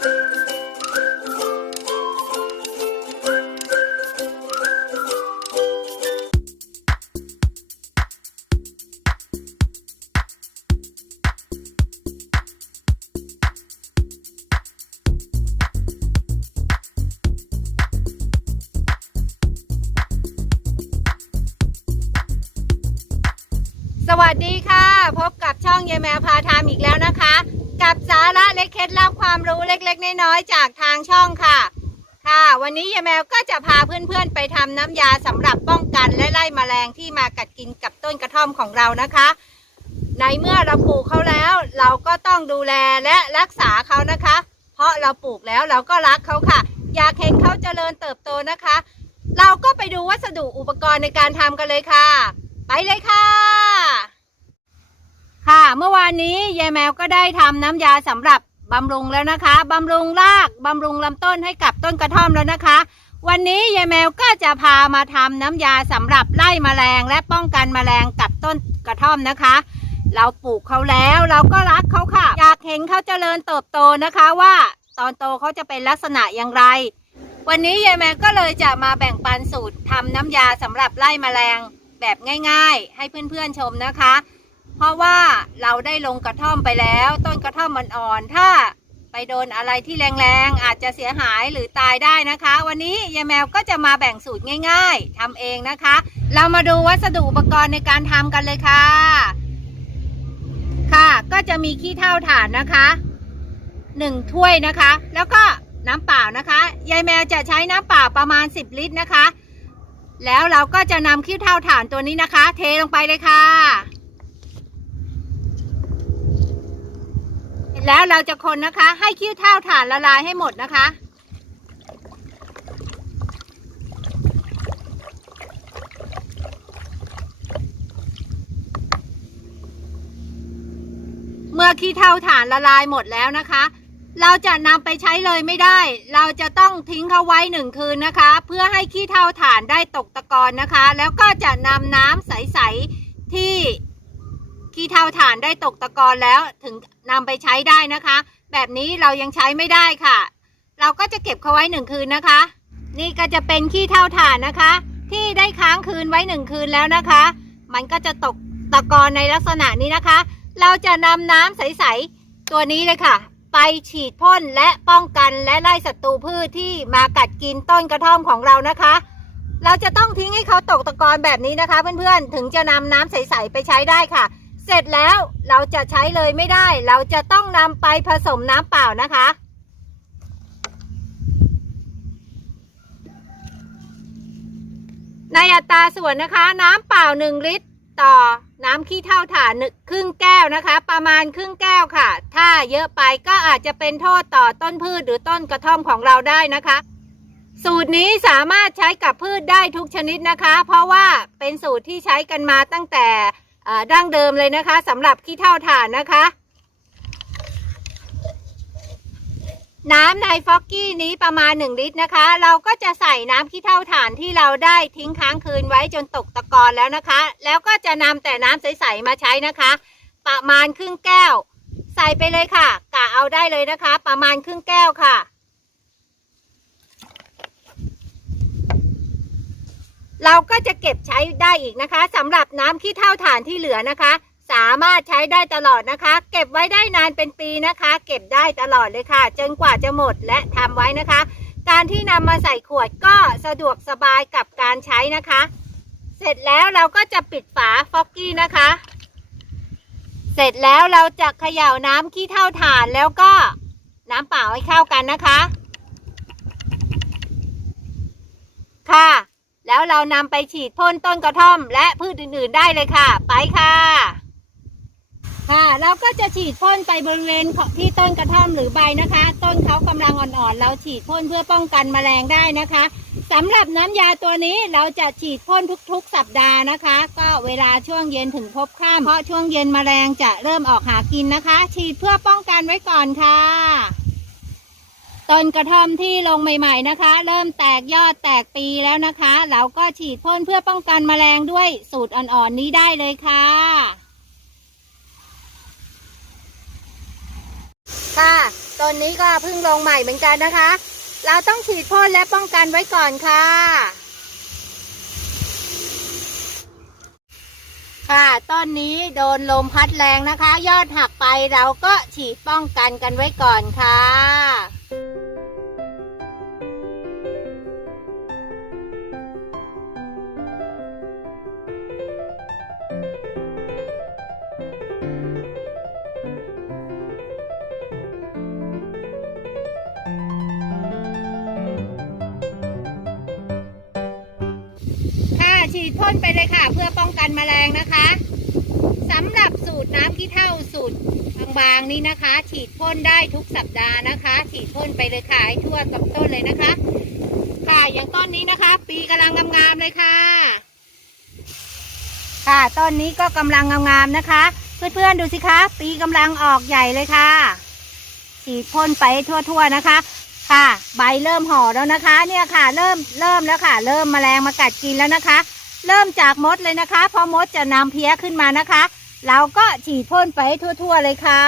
Thank you. สวัสดีค่ะ พบกับช่องยายแมวพาทำอีกแล้วนะคะ กับสาระเล็กเคล็ดลับความรู้เล็กๆน้อยๆจากทางช่องค่ะ ค่ะ วันนี้ยายแมวก็จะพาเพื่อนๆไปทำน้ำยาสำหรับป้องกันและไล่แมลงที่มากัดกินกับต้นกระท่อมของเรานะคะ ในเมื่อเราปลูกเขาแล้ว เราก็ต้องดูแลและรักษาเขานะคะ เพราะเราปลูกแล้วเราก็รักเขาค่ะ อยากเห็นเขาเจริญเติบโตนะคะ เราก็ไปดูวัสดุอุปกรณ์ในการทำกันเลยค่ะ ไปเลยค่ะ ค่ะ เมื่อวานนี้ยายแมวก็ได้ทำน้ำยาสำหรับบำรุงแล้วนะคะบำรุงรากบำรุงลำต้นให้กับต้นกระท่อมแล้วนะคะ วันนี้ยายแมวก็จะพามาทำน้ำยาสำหรับไล่แมลงและป้องกันแมลงกับต้นกระท่อมนะคะ เราปลูกเขาแล้วเราก็รักเขาค่ะ อยากเห็นเขาเจริญเติบโตนะคะว่าตอนโตเขาจะเป็นลักษณะอย่างไร วันนี้ยายแมวก็เลยจะมาแบ่งปันสูตรทำน้ำยาสำหรับไล่แมลงแบบง่าย ๆ ให้เพื่อนๆชมนะคะ เพราะว่าเราได้ลงกระท่อมไปแล้ว ต้นกระท่อมมันอ่อนถ้าไปโดนอะไรที่แรงๆอาจจะเสียหายหรือตายได้นะคะ วันนี้ยายแมวก็จะมาแบ่งสูตรง่าย ๆทำเองนะคะ เรามาดูวัสดุอุปกรณ์ในการทำกันเลยค่ะ ค่ะก็จะมีขี้เถ้าถ่านนะคะหนึ่งถ้วยนะคะ แล้วก็น้ำเปล่านะคะยายแมวจะใช้น้ำเปล่าประมาณ 10 ลิตรนะคะ แล้วเราก็จะนำขี้เถ้าถ่านตัวนี้นะคะ เทลงไปเลยค่ะ แล้วเราจะคนนะคะ ให้ขี้เถ้าถ่านละลายให้หมดนะคะ เมื่อขี้เถ้าถ่านละลายหมดแล้วนะคะ เราจะนำไปใช้เลยไม่ได้ เราจะต้องทิ้งเขาไว้หนึ่งคืนนะคะ เพื่อให้ขี้เถ้าถ่านได้ตกตะกอนนะคะ แล้วก็จะนำน้ำใสๆที่ ขี้เถ้าถ่านได้ตกตะกอนแล้วถึงนำไปใช้ได้นะคะ แบบนี้เรายังใช้ไม่ได้ค่ะ เราก็จะเก็บเขาไว้หนึ่งคืนนะคะ นี่ก็จะเป็นขี้เถ้าถ่านนะคะ ที่ได้ค้างคืนไว้หนึ่งคืนแล้วนะคะ มันก็จะตกตะกอนในลักษณะนี้นะคะ เราจะนำน้ำใสๆตัวนี้เลยค่ะ ไปฉีดพ่นและป้องกันและไล่ศัตรูพืชที่มากัดกินต้นกระท่อมของเรานะคะเราจะต้องทิ้งให้เขาตกตะกอนแบบนี้นะคะ เพื่อนๆ ถึงจะนำน้ำใส ๆ ไปใช้ได้ค่ะ เสร็จแล้วเราจะใช้เลยไม่ได้ เราจะต้องนำไปผสมน้ำเปล่านะคะ ในอัตราส่วนนะคะน้ำเปล่า 1 ลิตร ต่อน้ำขี้เถ้าถ่านหนึ่งครึ่งแก้วนะคะ ประมาณครึ่งแก้วค่ะ ถ้าเยอะไปก็อาจจะเป็นโทษต่อต้นพืชหรือต้นกระท่อมของเราได้นะคะ สูตรนี้สามารถใช้กับพืชได้ทุกชนิดนะคะ เพราะว่าเป็นสูตรที่ใช้กันมาตั้งแต่ ดั้งเดิมเลยนะคะสำหรับขี้เถ้าถ่านนะคะ น้ำในฟอกกี้นี้ประมาณ 1 ลิตรนะคะ เราก็จะใส่น้ำขี้เถ้าถ่านที่เราได้ทิ้งค้างคืนไว้จนตกตะกอนแล้วนะคะ แล้วก็จะนำแต่น้ำใสๆมาใช้นะคะ ประมาณครึ่งแก้ว ใส่ไปเลยค่ะกะเอาได้เลยนะคะ ประมาณครึ่งแก้วค่ะ เราก็จะเก็บใช้ได้อีกนะคะสำหรับน้ำขี้เถ้าถ่านที่เหลือนะคะ สามารถใช้ได้ตลอดนะคะ เก็บไว้ได้นานเป็นปีนะคะ เก็บได้ตลอดเลยค่ะ จนกว่าจะหมดและทำไว้นะคะ การที่นำมาใส่ขวดก็สะดวกสบายกับการใช้นะคะ เสร็จแล้วเราก็จะปิดฝาฟอกกี้นะคะ เสร็จแล้วเราจะเขย่าน้ำขี้เถ้าถ่านแล้วก็น้ำเปล่าให้เข้ากันนะคะ แล้ว เรานำไปฉีดพ่นต้นกระท่อม และพืชอื่นๆได้เลยค่ะ ไปค่ะ ค่ะ เราก็จะฉีดพ่นไปบริเวณของที่ต้นกระท่อมหรือใบนะคะ ต้นเขากำลังอ่อนๆ เราฉีดพ่นเพื่อป้องกันแมลงได้นะคะสำหรับน้ำยาตัวนี้เราจะฉีดพ่นทุกๆ สัปดาห์นะคะ ก็เวลาช่วงเย็นถึงพบค่ำเพราะช่วงเย็นแมลงจะเริ่มออกหากินนะคะ ฉีดเพื่อป้องกันไว้ก่อนค่ะ ต้นกระท่อมที่ลงใหม่ ๆนะคะ เริ่มแตกยอดแตกปีแล้วนะคะ เราก็ฉีดพ่นเพื่อป้องกันแมลงด้วยสูตรอ่อนๆนี้ได้เลยค่ะ ค่ะต้นนี้ก็เพิ่งลงใหม่เหมือนกันนะคะ เราต้องฉีดพ่นและป้องกันไว้ก่อนค่ะ ค่ะต้นนี้โดนลมพัดแรงนะคะ ยอดหักไปเราก็ฉีดป้องกันกันไว้ก่อนค่ะ ฉีดพ่นไปเลยค่ะ เพื่อป้องกันแมลงนะคะสำหรับสูตรน้ำขี้เถ้าสูตรบางๆนี้นะคะ ฉีดพ่นได้ทุกสัปดาห์นะคะ ฉีดพ่นไปเลยค่ะให้ทั่วกับต้นเลยนะคะ ค่ะอย่างต้นนี้นะคะ ปีกำลังงามๆเลยค่ะ ค่ะต้นนี้ก็กำลังงามๆนะคะ เพื่อนๆดูสิคะ ปีกำลังออกใหญ่เลยค่ะ ฉีดพ่นไปทั่วๆนะคะค่ะ ใบเริ่มห่อแล้วนะคะ เนี่ยค่ะ เริ่มเริ่มแล้วค่ะ เริ่มแมลงมากัดกินแล้วนะคะ เริ่มจากมดเลยนะคะ พอมดจะนำเพี้ยขึ้นมานะคะ เราก็ฉีดพ่นไปทั่ว ๆ เลยค่ะ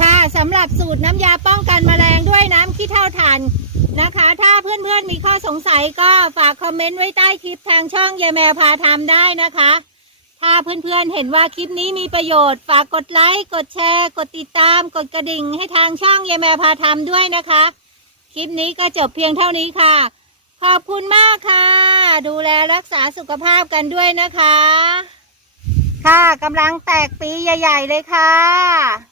ค่ะสำหรับสูตรน้ำยาป้องกันแมลงด้วยน้ำขี้เถ้าถ่านนะคะ ถ้าเพื่อนๆมีข้อสงสัยก็ฝากคอมเมนต์ไว้ใต้คลิปทางช่องยายแมวพาทำได้นะคะ ถ้าเพื่อนๆเห็นว่าคลิปนี้มีประโยชน์ ฝากกดไลค์ กดแชร์ กดติดตาม กดกระดิ่งให้ทางช่องยายแมวพาทำด้วยนะคะ คลิปนี้ก็จบเพียงเท่านี้ค่ะ ขอบคุณมากค่ะ ดูแลรักษาสุขภาพกันด้วยนะคะ ค่ะกำลังแตกปีใหญ่ ๆ เลยค่ะ